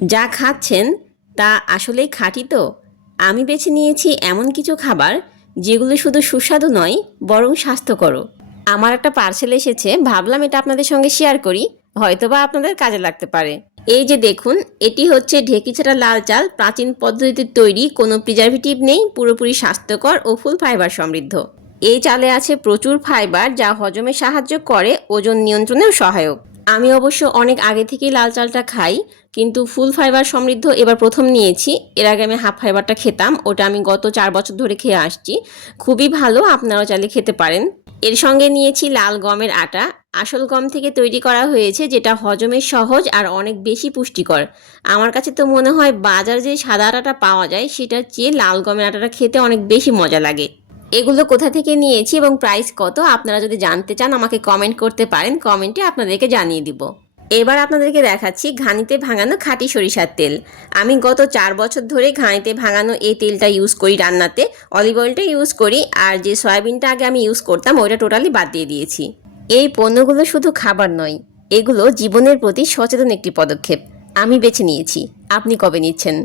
যা খাচ্ছেন তা আসলেই খাঁটি তো? আমি বেছে নিয়েছি এমন কিছু খাবার যেগুলো শুধু সুস্বাদু নয় বরং স্বাস্থ্যকরও। আমার একটা পার্সেল এসেছে, ভাবলাম এটা আপনাদের সঙ্গে শেয়ার করি, হয়তোবা আপনাদের কাজে লাগতে পারে। এই যে দেখুন, এটি হচ্ছে ঢেঁকি ছাড়া লাল চাল, প্রাচীন পদ্ধতিতে তৈরি, কোনো প্রিজারভেটিভ নেই, পুরোপুরি স্বাস্থ্যকর ও ফুল ফাইবার সমৃদ্ধ। এই চালে আছে প্রচুর ফাইবার যা হজমে সাহায্য করে, ওজন নিয়ন্ত্রণেও সহায়ক। আমি অবশ্য অনেক আগে থেকেই লাল চালটা খাই, কিন্তু ফুল ফাইবার সমৃদ্ধ এবার প্রথম নিয়েছি। এর আগে আমি হাফ ফাইবারটা খেতাম, ওটা আমি গত 4 বছর ধরে খেয়ে আসছি। খুবই ভালো, আপনারাও চাইলে খেতে পারেন। এর সঙ্গে নিয়েছি লাল গমের আটা, আসল গম থেকে তৈরি করা হয়েছে, যেটা হজমে সহজ আর অনেক বেশি পুষ্টিকর। আমার কাছে তো মনে হয় বাজারে যে সাদা আটাটা পাওয়া যায় সেটার চেয়ে লাল গমের আটাটা খেতে অনেক বেশি মজা লাগে। এগুলো কোথা থেকে নিয়েছি এবং প্রাইস কত আপনারা যদি জানতে চান আমাকে কমেন্ট করতে পারেন, কমেন্টে আপনাদেরকে জানিয়ে দিব। এবার আপনাদেরকে দেখাচ্ছি ঘানিতে ভাঙানো খাঁটি সরিষার তেল। আমি গত 4 বছর ধরে ঘানিতে ভাঙানো এই তেলটা ইউজ করি রান্নাতে। অলিভ অয়েলটা ইউজ করি, আর যে সয়াবিনটা আগে আমি ইউজ করতাম ওইটা টোটালি বাদ দিয়ে দিয়েছি। এই পণ্যগুলো শুধু খাবার নয়, এগুলো জীবনের প্রতি সচেতন একটি পদক্ষেপ। আমি বেছে নিয়েছি, আপনি কবে নিচ্ছেন?